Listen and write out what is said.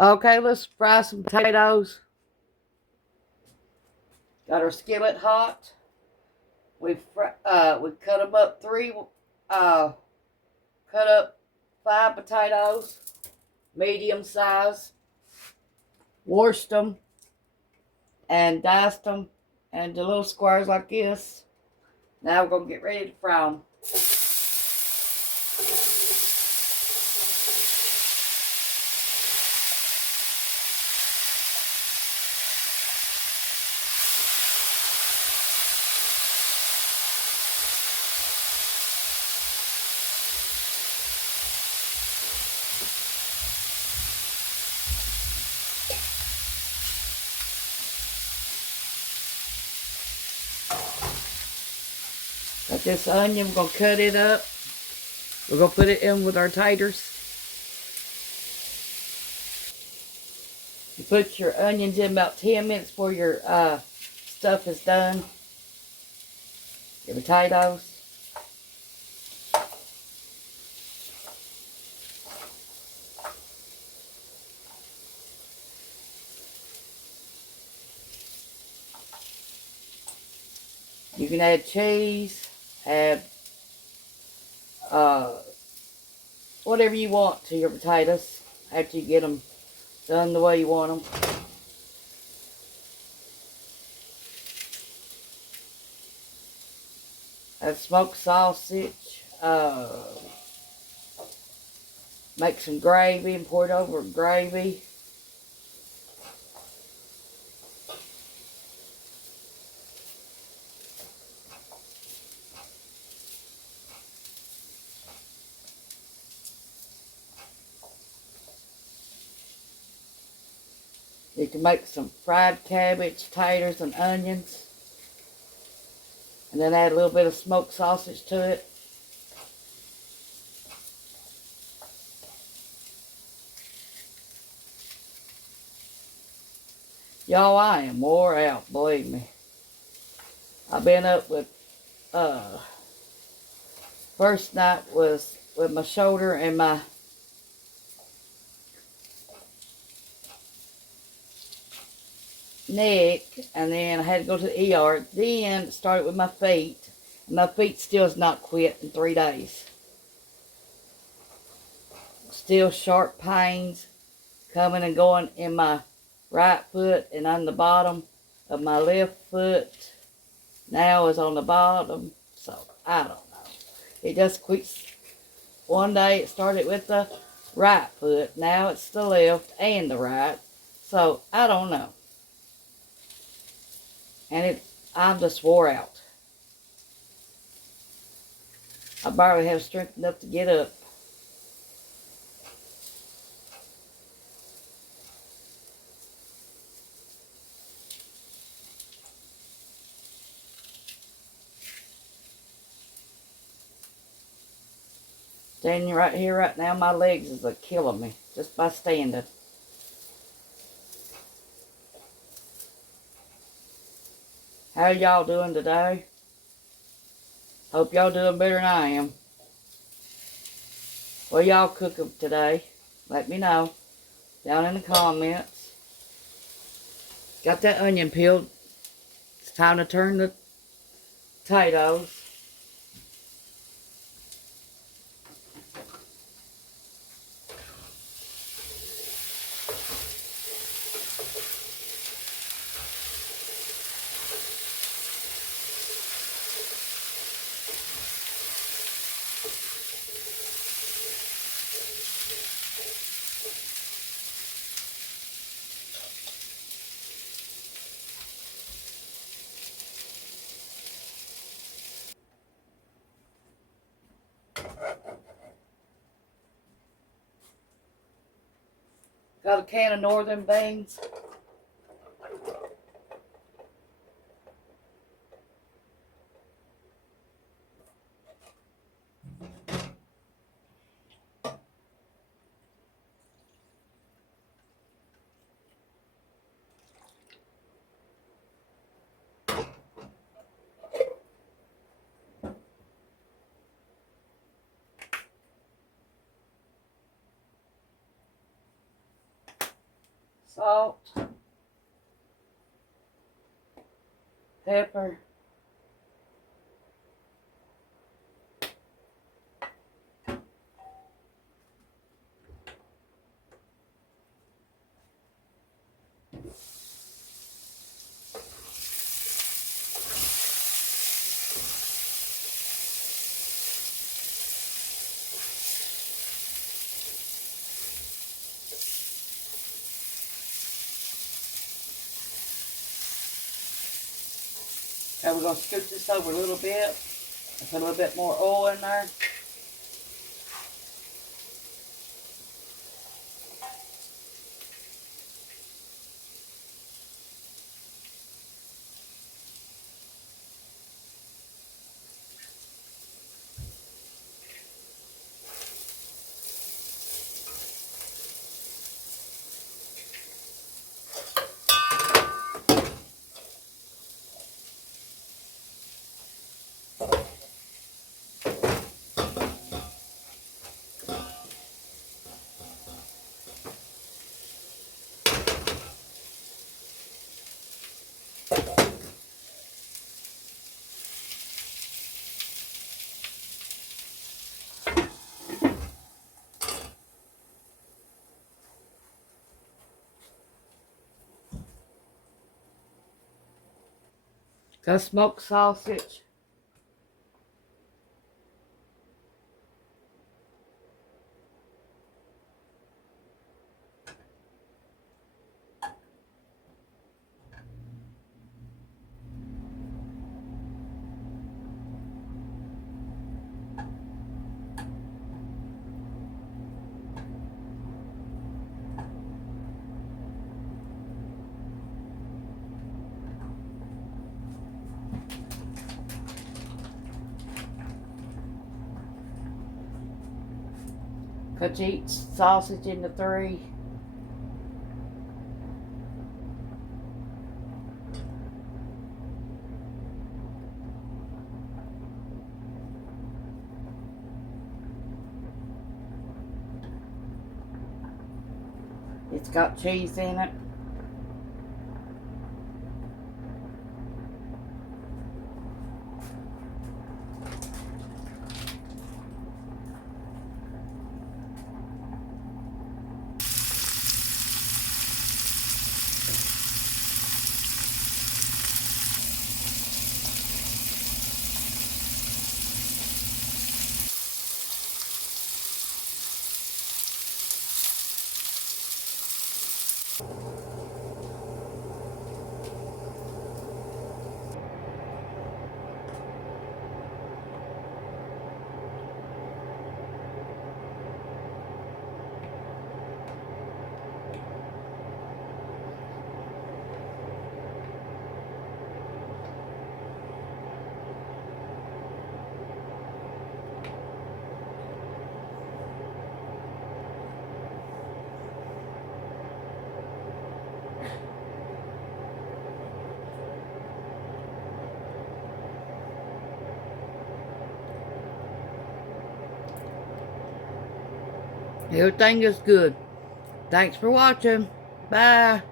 Okay, let's fry some potatoes. Got our skillet hot. We cut them up cut up 5 potatoes, medium size. Washed them and diced them into little squares like this. Now we're gonna get ready to fry them. Got this onion, we're gonna cut it up. We're gonna put it in with our taters. You put your onions in about 10 minutes before your stuff is done. Your potatoes. You can add cheese, add whatever you want to your potatoes after you get them done the way you want them. Add smoked sausage. Make some gravy and pour it over gravy. You can make some fried cabbage, taters, and onions. And then add a little bit of smoked sausage to it. Y'all, I am wore out, believe me. I've been up with, first night was with my shoulder and my neck, and then I had to go to the ER. Then it started with my feet. And my feet still has not quit in 3 days. Still sharp pains coming and going in my right foot and on the bottom of my left foot. Now is on the bottom. So I don't know. It just quits. One day it started with the right foot. Now it's the left and the right. So I don't know. And I'm just wore out. I barely have strength enough to get up. Standing right here right now, my legs is killing me just by standing. How y'all doing today? Hope y'all doing better than I am. What y'all cooking today? Let me know down in the comments. Got that onion peeled. It's time to turn the potatoes. Got a can of northern beans. salt, pepper, and we're going to scoop this over a little bit and put a little bit more oil in there. Got smoked sausage. Cut each sausage into 3. It's got cheese in it. Everything is good. Thanks for watching. Bye.